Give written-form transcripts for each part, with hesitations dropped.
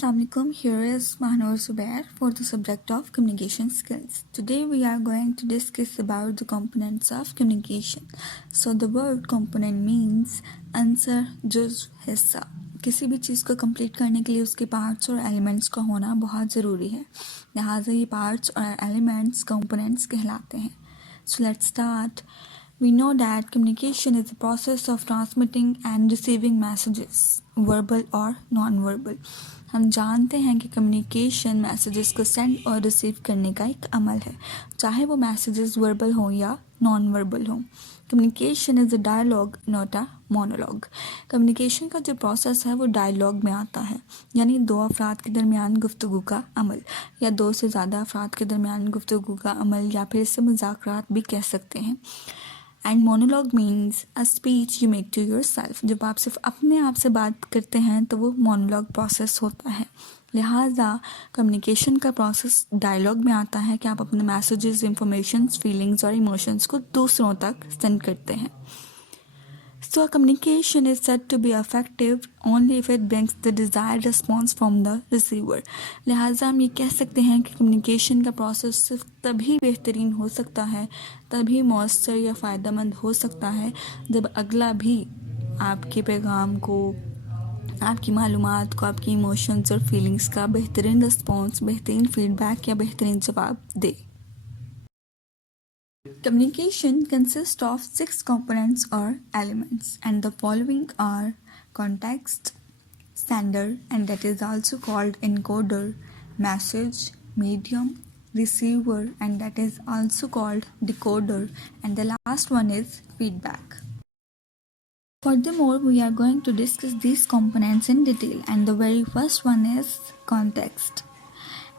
Assalamualaikum, here is Mahnur Zubair for the subject of communication skills. Today we are going to discuss about the components of communication. So the word component means answer, जुज़्व, हिस्सा. किसी भी चीज़ को complete करने के लिए उसके parts और elements का होना बहुत ज़रूरी है. लिहाजा ये पार्ट्स और एलिमेंट्स कंपोनेंट्स कहलाते हैं. So let's start. We know that communication is the process of transmitting and receiving messages, verbal or non-verbal. हम जानते हैं कि कम्युनिकेशन मैसेजेस को सेंड और रिसीव करने का एक अमल है, चाहे वो मैसेजेस वर्बल हो या नॉन वर्बल हो. Communication is a dialogue not a monologue. Communication का जो प्रोसेस है वो डायलॉग में आता है, यानी दो अफराद के दरमियान गुफ्तगू का अमल या दो से ज़्यादा अफराद के दरमियान गुफ्तगू का अमल या फिर इसे मुज़ाकरात भी कह सकते हैं. And monologue means a speech you make to yourself. जब आप सिर्फ अपने आप से बात करते हैं तो वो मोनोलॉग प्रोसेस होता है. लिहाजा कम्युनिकेशन का प्रोसेस डायलॉग में आता है कि आप अपने मैसेजेस, इंफॉर्मेशंस, फीलिंग्स और इमोशंस को दूसरों तक सेंड करते हैं. So communication is said to be effective only if it brings the desired response from the receiver. लिहाजा हम ये कह सकते हैं कि कम्युनिकेशन का प्रोसेस सिर्फ तभी बेहतरीन हो सकता है, तभी मौसर या फ़ायदेमंद हो सकता है जब अगला भी आपके पैगाम को, आपकी मालूमात को, आपकी इमोशंस और फीलिंग्स का बेहतरीन रिस्पॉन्स, बेहतरीन फीडबैक या बेहतरीन जवाब दे. Communication consists of 6 components or elements, and the following are context, sender, and that is also called encoder, message, medium, receiver, and that is also called decoder, and the last one is feedback. Furthermore, we are going to discuss these components in detail, and the very first one is context.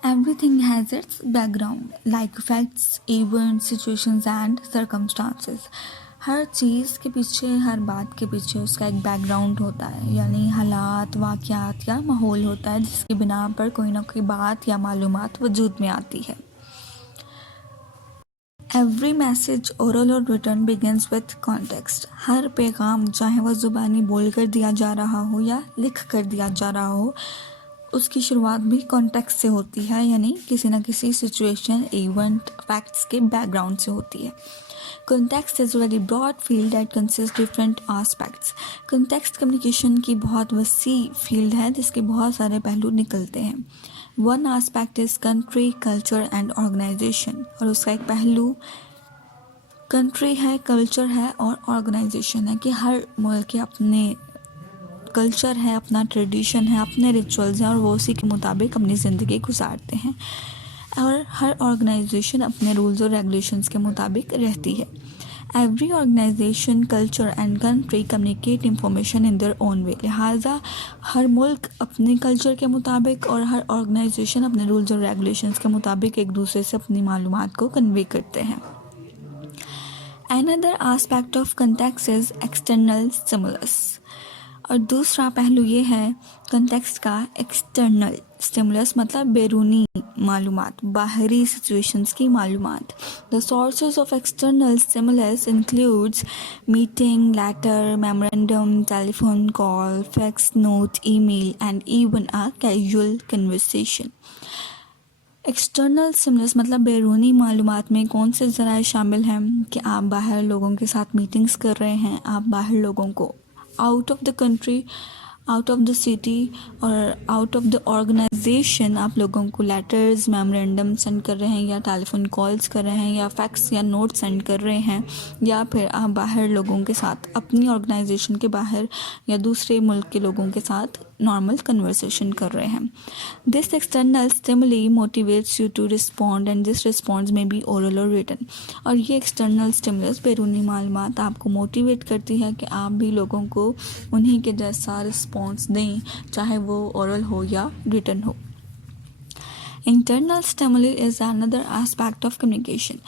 Everything has its background, like facts, events, situations and circumstances. हर चीज़ के पीछे, हर बात के पीछे उसका एक background होता है, यानी हालात, वाक़यात या माहौल होता है जिसकी बिना पर कोई ना कोई बात या मालूमात वजूद में आती है. Every message, oral or written, begins with context. हर पैगाम, चाहे वह ज़ुबानी बोल कर दिया जा रहा हो या लिख कर दिया जा रहा हो, उसकी शुरुआत भी कॉन्टेक्स्ट से होती है, यानी किसी न किसी सिचुएशन, इवेंट, फैक्ट्स के बैकग्राउंड से होती है. Context is very broad field that consist different aspects. Context communication की बहुत वसी फील्ड है जिसके बहुत सारे पहलू निकलते हैं. One aspect is country, culture and organisation, और उसका एक पहलू कंट्री है, कल्चर है और ऑर्गेनाइजेशन है कि हर मुल्क के अपने कल्चर है, अपना ट्रेडिशन है, अपने रिचुअल्स हैं और वो उसी के मुताबिक अपनी ज़िंदगी गुजारते हैं, और हर ऑर्गेनाइजेशन अपने रूल्स और रेगुलेशंस के मुताबिक रहती है. Every organisation, culture and country communicate information in their own way. लिहाजा हर मुल्क अपने कल्चर के मुताबिक और हर ऑर्गेनाइजेशन अपने रूल्स और रेगुलेशंस के मुताबिक एक दूसरे से अपनी मालूमात को कन्वे करते हैं. Another aspect of context is external stimulus. और दूसरा पहलू ये है कंटेक्स्ट का, एक्सटर्नल स्टिमुलस मतलब बैरूनी मालूमात, बाहरी सिचुएशंस की मालूमात. The sources of external stimulus includes meeting, letter, memorandum, telephone call, fax note, email and even a casual conversation. External stimulus मतलब बैरूनी मालूमात में कौन से ज़राए शामिल हैं कि आप बाहर लोगों के साथ मीटिंग्स कर रहे हैं, आप बाहर लोगों को out of the country, out of the city और आउट ऑफ द ऑर्गेनाइजेशन आप लोगों को लेटर्स, मेमोरेंडम सेंड कर रहे हैं या टेलीफोन कॉल्स कर रहे हैं या फैक्स या नोट सेंड कर रहे हैं, या फिर आप बाहर लोगों के साथ, अपनी ऑर्गेनाइजेशन के बाहर या दूसरे मुल्क के लोगों के साथ नॉर्मल कन्वर्सेशन कर रहे हैं. This external stimuli motivates you to respond and this response may be oral or written. और ये एक्सटर्नल स्टिमुलस, बैरूनी मालूमात आपको मोटिवेट करती है कि आप भी लोगों को उन्हीं के जैसा रिस्पॉन्स दें, चाहे वो ओरल हो या रिटन हो. Internal stimuli is another aspect of communication.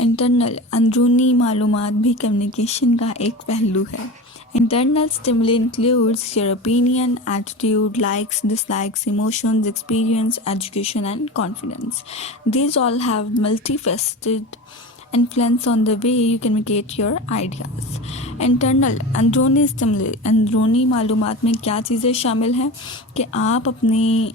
Internal, अंदरूनी मालूमात भी कम्युनिकेशन का एक पहलू है. Internal stimuli includes your opinion, attitude, likes, dislikes, emotions, experience, education, and confidence. These all have multifaceted influence on the way you communicate your ideas. Internal अंदरूनी stimuli, अंदरूनी मालूमात में क्या चीज़ें शामिल हैं कि आप अपनी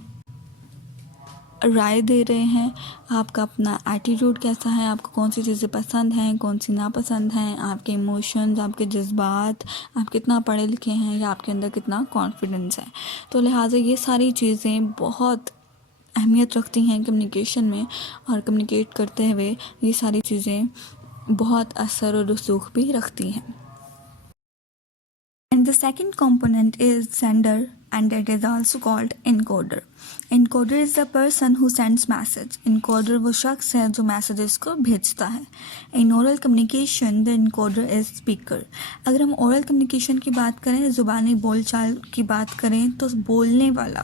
राय दे रहे हैं, आपका अपना एटीट्यूड कैसा है, आपको कौन सी चीज़ें पसंद हैं, कौन सी नापसंद हैं, आपके इमोशंस, आपके जज्बात, आप कितना पढ़े लिखे हैं या आपके अंदर कितना कॉन्फिडेंस है। तो लिहाजा ये सारी चीज़ें बहुत अहमियत रखती हैं कम्युनिकेशन में, और कम्युनिकेट करते हुए ये सारी चीज़ें बहुत असर और रसूख भी रखती हैं। And the second component is sender, and it is also called encoder. Encoder is the person who sends message. Encoder वो शख्स है जो messages को भेजता है. In oral communication, the encoder is speaker. अगर हम oral communication की बात करें, ज़ुबानी बोलचाल की बात करें, तो बोलने वाला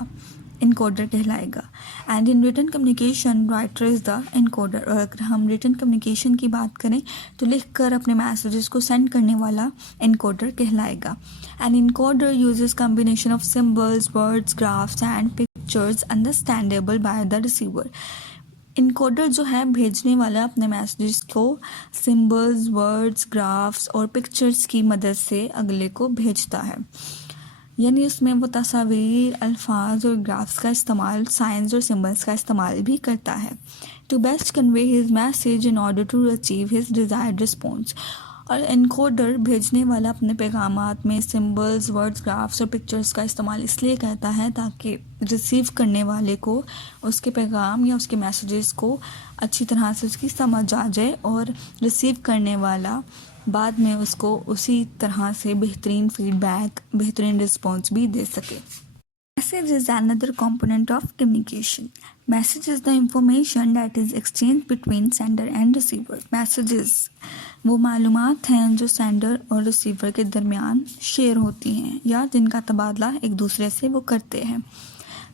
encoder कहलाएगा. And in written communication writer is the encoder. और अगर हम रिटन कम्युनिकेशन की बात करें तो लिख कर अपने मैसेजेस को सेंड करने वाला encoder कहलाएगा. An encoder uses combination of symbols, words, graphs and pictures understandable by the receiver. encoder जो है भेजने वाला अपने मैसेजेस को सिम्बल्स, वर्ड्स, ग्राफ्स और पिक्चर्स की मदद से अगले को भेजता है. यानी उसमें वो तस्वीर, अल्फाज और ग्राफ्स का इस्तेमाल, साइंस और सिम्बल्स का इस्तेमाल भी करता है to best convey his message in order to achieve his desired response. और एनकोडर भेजने वाला अपने पैगामात में सिम्बल्स, वर्ड्स, ग्राफ्स और पिक्चर्स का इस्तेमाल इसलिए करता है ताकि रिसीव करने वाले को उसके पैगाम या उसके मैसेजेस को अच्छी तरह से उसकी समझ आ जाए और रिसीव करने वाला बाद में उसको उसी तरह से बेहतरीन फीडबैक, बेहतरीन रिस्पॉन्स भी दे सके. Message is another component of communication. Message is the information that is exchanged between sender and receiver. Messages वो मालूमात हैं जो सेंडर और रिसीवर के दरमियान शेयर होती हैं या जिनका तबादला एक दूसरे से वो करते हैं.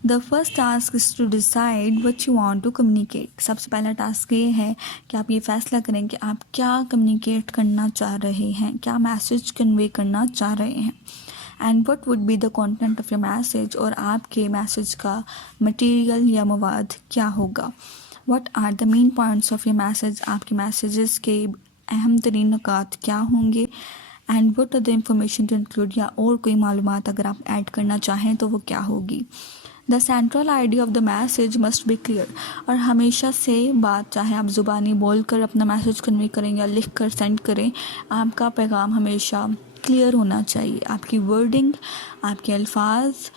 The first task is to decide what you want to communicate. सबसे पहला टास्क ये है कि आप ये फैसला करें कि आप क्या कम्युनिकेट करना चाह रहे हैं, क्या मैसेज कन्वे करना चाह रहे हैं. And what would be the content of your message, और आपके मैसेज का मटेरियल या मवाद क्या होगा. What are the main points of your message, आपके मैसेजेस के अहम तरीन नुकात क्या होंगे. And what are the information to include, या और कोई मालूमात अगर आप ऐड करना चाहें तो वो क्या होगी. The central idea of the message must be clear. और हमेशा से बात, चाहे आप ज़ुबानी बोल कर अपना मैसेज कन्वे करें या लिख कर सेंड करें, आपका पैगाम हमेशा क्लियर होना चाहिए. आपकी वर्डिंग, आपके अल्फाज,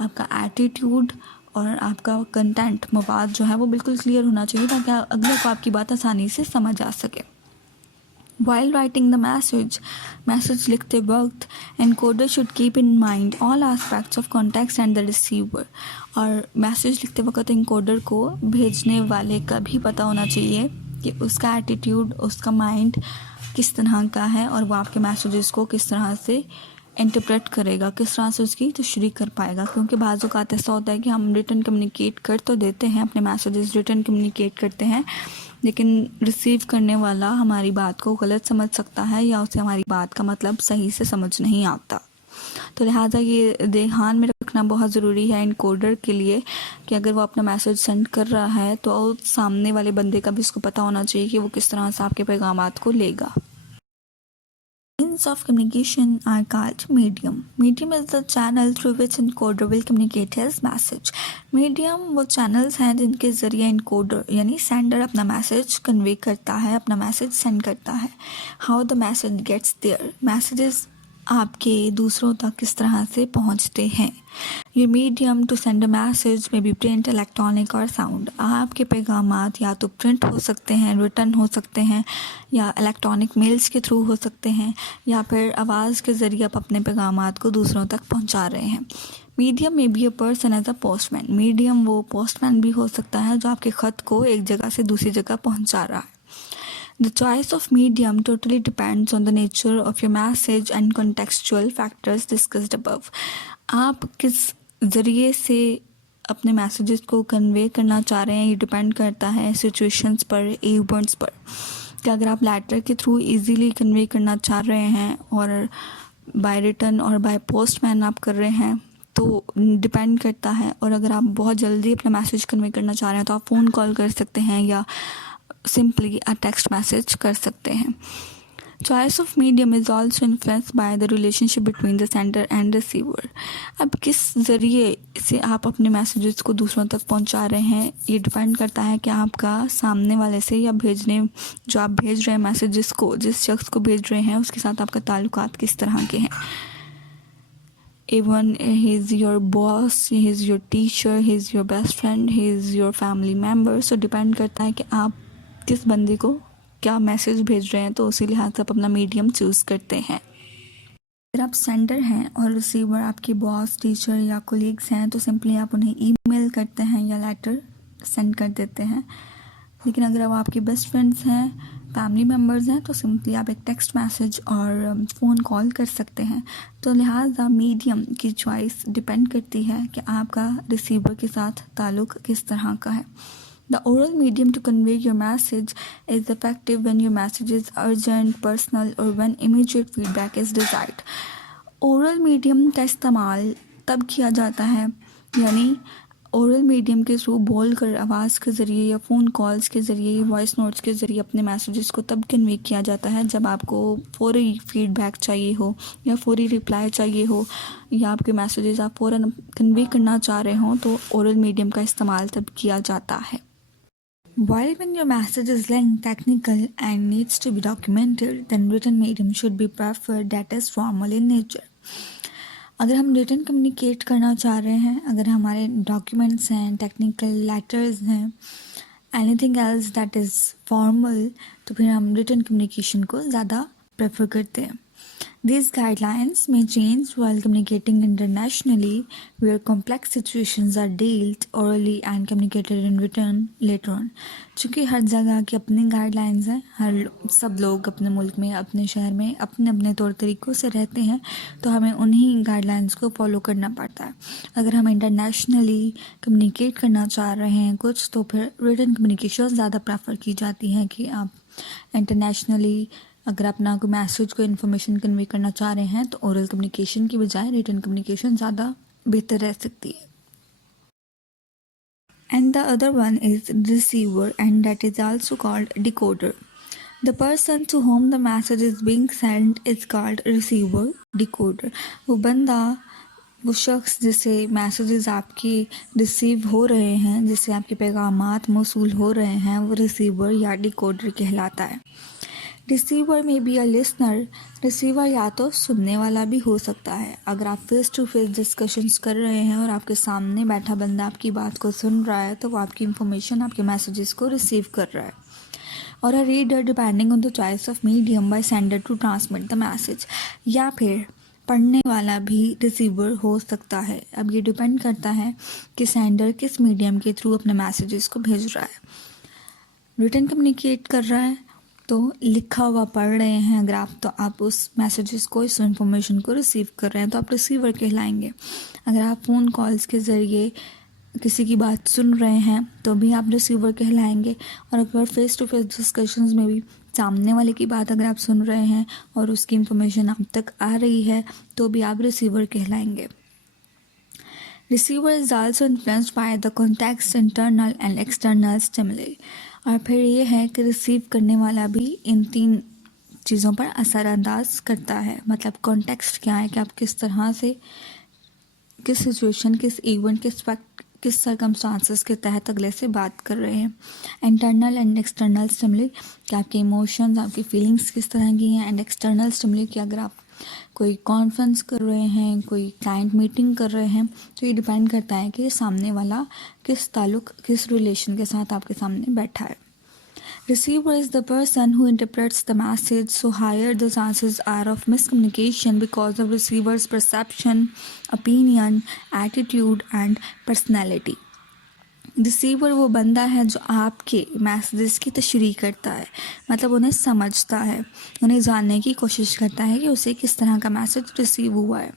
आपका एटीट्यूड और आपका कंटेंट, मवाद जो है वो बिल्कुल क्लियर होना चाहिए ताकि अगले को आपकी बात आसानी से समझ आ सके. While writing the message लिखते वक्त encoder should keep in mind all aspects of context and the receiver. और मैसेज लिखते वक्त encoder को भेजने वाले का भी पता होना चाहिए कि उसका एटीट्यूड, उसका माइंड किस तरह का है और वो आपके मैसेजेस को किस तरह से इंटरप्रेट करेगा, किस तरह से उसकी तशरीह कर पाएगा. क्योंकि बाज़ औक़ात ऐसा होता है कि हम रिटन कम्युनिकेट कर तो देते हैं, अपने मैसेजेस रिटन कम्युनिकेट करते हैं, लेकिन रिसीव करने वाला हमारी बात को गलत समझ सकता है या उसे हमारी बात का मतलब सही से समझ नहीं आता. तो लिहाजा ये ध्यान में रखना बहुत ज़रूरी है एनकोडर के लिए कि अगर वो अपना मैसेज सेंड कर रहा है तो सामने वाले बंदे का भी उसको पता होना चाहिए कि वो किस तरह से आपके पैगामात को लेगा. Means of communication are called medium. Medium is the channel through which encoder will communicate his message. Medium वो channels हैं जिनके ज़रिए encoder यानी sender अपना मैसेज कन्वे करता है, अपना मैसेज सेंड करता है. How the message gets there. Messages आपके दूसरों तक किस तरह से पहुंचते हैं. Your medium to send a message may be print, electronic और sound. आपके पैगामात या तो प्रिंट हो सकते हैं, रिटर्न हो सकते हैं, या इलेक्ट्रॉनिक मेल्स के थ्रू हो सकते हैं, या फिर आवाज़ के ज़रिए आप अपने पैगामात को दूसरों तक पहुंचा रहे हैं. Medium may be a person as a postman. Medium वो पोस्टमैन भी हो सकता है जो आपके ख़त को एक जगह से दूसरी जगह पहुंचा रहा है. The choice of medium totally depends on the nature of your message and contextual factors discussed above. आप किस ज़रिए से अपने मैसेजेस को कन्वे करना चाह रहे हैं ये डिपेंड करता है सिचुएशंस पर, इवेंट्स पर. कि अगर आप लेटर के थ्रू इजीली कन्वे करना चाह रहे हैं और बाय रिटन और बाय पोस्टमैन आप कर रहे हैं तो डिपेंड करता है. और अगर आप बहुत जल्दी अपना मैसेज कन्वे करना चाह रहे हैं तो आप फ़ोन कॉल कर सकते हैं या सिंपली अ टेक्स्ट मैसेज कर सकते हैं। Choice of medium is also influenced by the relationship between the sender and receiver. अब किस ज़रिए से आप अपने मैसेजेस को दूसरों तक पहुंचा रहे हैं, ये डिपेंड करता है कि आपका सामने वाले से या जो आप भेज रहे हैं मैसेजेस को, जिस शख्स को भेज रहे हैं उसके साथ आपका ताल्लुकात किस तरह के हैं। Even he is your boss, he is your teacher, he is your best friend, he is your family member. So depend करता है कि आप किस बंदे को क्या मैसेज भेज रहे हैं, तो उसी लिहाज से आप अपना मीडियम चूज़ करते हैं। अगर आप सेंडर हैं और रिसीवर आपके बॉस, टीचर या कोलीग्स हैं तो सिंपली आप उन्हें ईमेल करते हैं या लेटर सेंड कर देते हैं। लेकिन अगर आप आपके बेस्ट फ्रेंड्स हैं, फैमिली मेम्बर्स हैं, तो सिंपली आप एक टेक्स्ट मैसेज और फ़ोन कॉल कर सकते हैं। तो लिहाजा मीडियम की चॉइस डिपेंड करती है कि आपका रिसीवर के साथ ताल्लुक़ किस तरह का है। The oral medium to convey your message is effective when your message is urgent, personal or when immediate feedback is desired. Oral medium का इस्तेमाल तब किया जाता है, यानी ओरल मीडियम के थ्रू बोल कर, आवाज़ के ज़रिए या फ़ोन कॉल्स के ज़रिए, वॉइस नोट्स के ज़रिए अपने मैसेजेस को तब कन्वे किया जाता है जब आपको फ़ौरी फीडबैक चाहिए हो या फ़ौरी रिप्लाई चाहिए हो या आपके मैसेजेस आप फ़ौरन कन्वे करना चाह रहे हों, तो ओरल मीडियम का इस्तेमाल तब किया जाता है। While when your message is lengthy, technical and needs to be documented, then written medium should be preferred, that is formal in nature. अगर हम रिटन कम्युनिकेट करना चाह रहे हैं, अगर हमारे डॉक्यूमेंट्स हैं, टेक्निकल लेटर्स हैं, anything else that is formal, तो फिर हम रिटन कम्युनिकेशन को ज़्यादा प्रेफर करते हैं। These guidelines may change while communicating internationally, where complex situations are dealt orally and communicated in written later on. चूँकि हर जगह की अपनी गाइडलाइंस हैं, सब लोग अपने मुल्क में, अपने शहर में अपने अपने तौर तरीक़ों से रहते हैं, तो हमें उन्हीं गाइडलाइंस को फॉलो करना पड़ता है। अगर हम इंटरनेशनली कम्युनिकेट करना चाह रहे हैं कुछ, तो फिर रिटन कम्युनिकेशन ज़्यादा प्रेफर की जाती है कि आप इंटरनेशनली अगर अपना कोई मैसेज, कोई इन्फॉर्मेशन कन्वे करना चाह रहे हैं, तो ओरल कम्युनिकेशन की बजाय रिटन कम्युनिकेशन ज़्यादा बेहतर रह सकती है। And the other one is receiver, and that is also called decoder. The person to whom the message is being sent is called receiver, decoder. वो बंदा, वो शख्स जिससे मैसेजेस आपके रिसीव हो रहे हैं, जिससे आपके पैगामात मौसूल हो रहे हैं, वो रिसीवर या डिकोडर कहलाता है। रिसीवर में बी अ लिसनर, रिसीवर या तो सुनने वाला भी हो सकता है। अगर आप फेस टू फेस डिस्कशंस कर रहे हैं और आपके सामने बैठा बंदा आपकी बात को सुन रहा है, तो वो आपकी इंफॉर्मेशन, आपके मैसेजेस को रिसीव कर रहा है। और a reader depending on the choice of medium by sender to transmit the message, या फिर पढ़ने वाला भी रिसीवर हो सकता है। अब ये डिपेंड करता है कि सेंडर किस मीडियम के थ्रू अपने मैसेजेस को भेज रहा है। रिटन कम्युनिकेट कर रहा है तो लिखा हुआ पढ़ रहे हैं अगर आप, तो आप उस मैसेजेस को, इस इंफॉर्मेशन को रिसीव कर रहे हैं, तो आप रिसीवर कहलाएंगे। अगर आप फ़ोन कॉल्स के ज़रिए किसी की बात सुन रहे हैं तो भी आप रिसीवर कहलाएंगे। और अगर फेस टू फेस डिस्कशंस में भी सामने वाले की बात अगर आप सुन रहे हैं और उसकी इंफॉर्मेशन आप तक आ रही है, तो भी आप रिसीवर कहलाएंगे। Receiver is also influenced by the context, internal and external stimuli. और फिर ये है कि रिसीव करने वाला भी इन तीन चीज़ों पर असरअंदाज करता है। मतलब कॉन्टेक्स्ट क्या है कि आप किस तरह से, किस सिचुएशन, किस इवेंट, किस सर्कमस्टांसेस के तहत अगले से बात कर रहे हैं। इंटरनल एंड एक्सटर्नल स्टिमुली कि आपके इमोशंस, आपकी फीलिंग्स किस तरह की हैं। एंड एक्सटर्नल स्टिमुली कि अगर आप कोई कॉन्फ्रेंस कर रहे हैं, कोई क्लाइंट मीटिंग कर रहे हैं, तो ये डिपेंड करता है कि सामने वाला किस ताल्लुक़, किस रिलेशन के साथ आपके सामने बैठा है। Receiver is the person who interprets the message, so higher the chances are of miscommunication because of receiver's perception, opinion, attitude and personality. Receiver वो बंदा है जो आपके मैसेजेस की तशरीह करता है, मतलब उन्हें समझता है, उन्हें जानने की कोशिश करता है कि उसे किस तरह का मैसेज रिसीव हुआ है।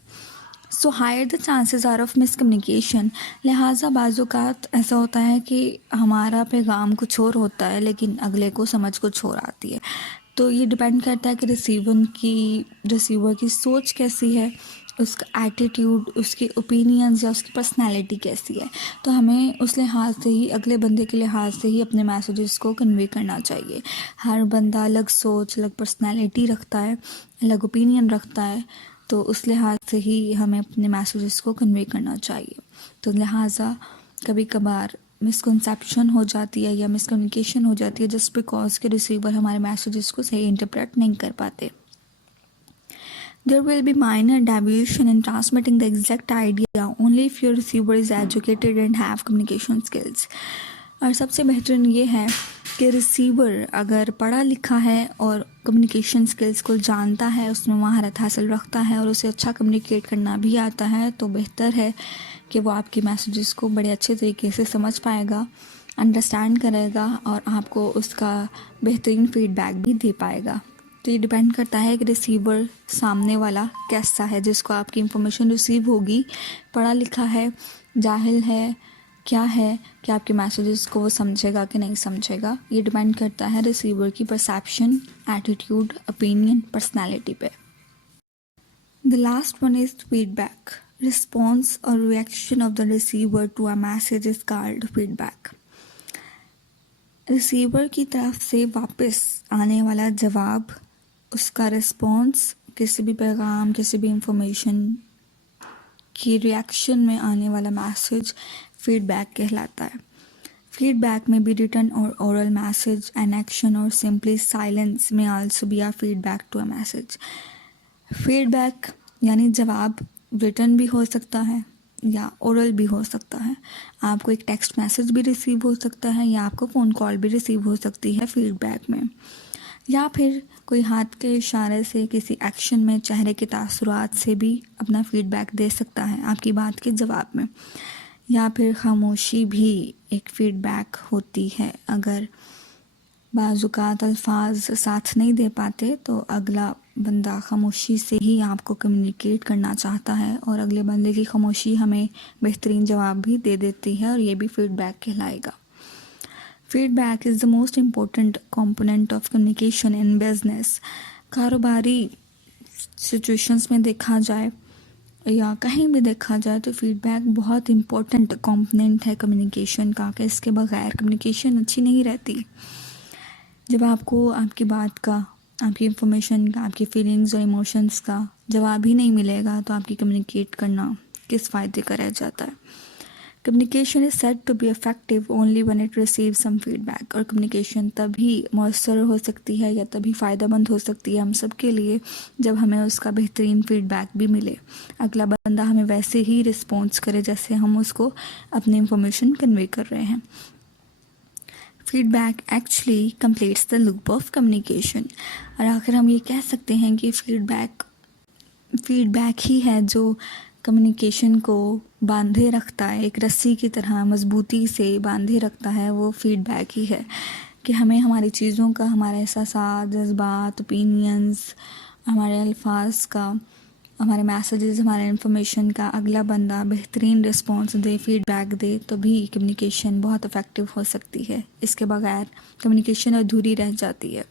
So higher the chances are of miscommunication, लिहाजा बाज़-औक़ात ऐसा होता है कि हमारा पैगाम कुछ और होता है लेकिन अगले को समझ कुछ और आती है। तो ये डिपेंड करता है कि रिसीवर की सोच कैसी है, उसका एटीट्यूड, उसके ओपिनियंस या उसकी पर्सनैलिटी कैसी है। तो हमें उस लिहाज से ही, अगले बंदे के लिहाज से ही अपने मैसेजेस को कन्वे करना चाहिए। हर बंदा अलग सोच, अलग पर्सनैलिटी रखता है, अलग ओपिनियन रखता है, तो उस लिहाज से ही हमें अपने मैसेजेस को कन्वे करना चाहिए। तो लिहाजा कभी कभार मिसकंसेप्शन हो जाती है या मिसकम्युनिकेशन हो जाती है जस्ट बिकॉज के रिसीवर हमारे मैसेजेस को सही इंटरप्रेट नहीं कर पाते। There will be minor deviation in transmitting the exact idea only if your receiver is educated and have communication skills. और सबसे बेहतरीन ये है कि रिसीवर अगर पढ़ा लिखा है और कम्युनिकेशन स्किल्स को जानता है, उसमें महारत हासिल रखता है और उसे अच्छा कम्युनिकेट करना भी आता है, तो बेहतर है कि वो आपके मैसेजेस को बड़े अच्छे तरीके से समझ पाएगा, अंडरस्टैंड करेगा और आपको उसका बेहतरीन फीडबैक भी दे पाएगा। तो ये डिपेंड करता है कि रिसीवर सामने वाला कैसा है, जिसको आपकी इंफॉर्मेशन रिसीव होगी, पढ़ा लिखा है, जाहिल है, क्या है कि आपके मैसेजेस को वो समझेगा कि नहीं समझेगा। ये डिपेंड करता है रिसीवर की परसेप्शन, एटीट्यूड, ओपिनियन, पर्सनैलिटी पे। The last one is feedback. Response और reaction of the receiver to a message is called feedback. Receiver की तरफ से वापस आने वाला जवाब, उसका रिस्पॉन्स, किसी भी पैगाम, किसी भी इंफॉर्मेशन की रिएक्शन में आने वाला मैसेज फीडबैक कहलाता है। फीडबैक में भी रिटन और ओरल मैसेज, एन एक्शन और simply silence may also be are feedback to a message. Feedback यानी जवाब रिटन भी हो सकता है या ओरल भी हो सकता है। आपको एक टेक्स्ट मैसेज भी रिसीव हो सकता है या आपको फ़ोन कॉल भी रिसीव हो सकती है फीडबैक में, या फिर कोई हाथ के इशारे से, किसी एक्शन में, चेहरे के तासुरात से भी अपना फीडबैक दे सकता है आपकी बात के जवाब में। या फिर खामोशी भी एक फीडबैक होती है। अगर बाज़ुकात अल्फाज साथ नहीं दे पाते तो अगला बंदा खामोशी से ही आपको कम्युनिकेट करना चाहता है और अगले बंदे की खामोशी हमें बेहतरीन जवाब भी दे देती है और ये भी फीडबैक कहलाएगा। Feedback is the most important component of communication in business. कारोबारी सिचुएशंस में देखा जाए या कहीं भी देखा जाए तो फीडबैक बहुत इम्पोर्टेंट कंपोनेंट है कम्युनिकेशन का, कि इसके बगैर कम्युनिकेशन अच्छी नहीं रहती। जब आपको आपकी बात का, आपकी इंफॉर्मेशन का, आपकी फीलिंग्स और इमोशंस का जवाब ही नहीं मिलेगा तो आपकी कम्युनिकेट करना किस फ़ायदे का रह जाता है। Communication is said to be effective only when it receive some feedback. और कम्युनिकेशन तभी मौसर हो सकती है या तभी फ़ायदेमंद हो सकती है हम सब के लिए जब हमें उसका बेहतरीन फीडबैक भी मिले, अगला बंदा हमें वैसे ही रिस्पॉन्स करे जैसे हम उसको अपनी इंफॉर्मेशन कन्वे कर रहे हैं। Feedback actually completes the loop of communication. और आखिर हम ये कह सकते हैं कि फीडबैक ही है जो कम्युनिकेशन को बांधे रखता है, एक रस्सी की तरह मजबूती से बांधे रखता है। वो फीडबैक ही है कि हमें हमारी चीज़ों का, हमारे एहसास, जज्बात, ओपिनियंस, हमारे अल्फाज का, हमारे मैसेजेस, हमारे इन्फॉर्मेशन का अगला बंदा बेहतरीन रिस्पॉन्स दे, फीडबैक दे, तो भी कम्युनिकेशन बहुत इफ़ेक्टिव हो सकती है। इसके बगैर कम्युनिकेशन अधूरी रह जाती है।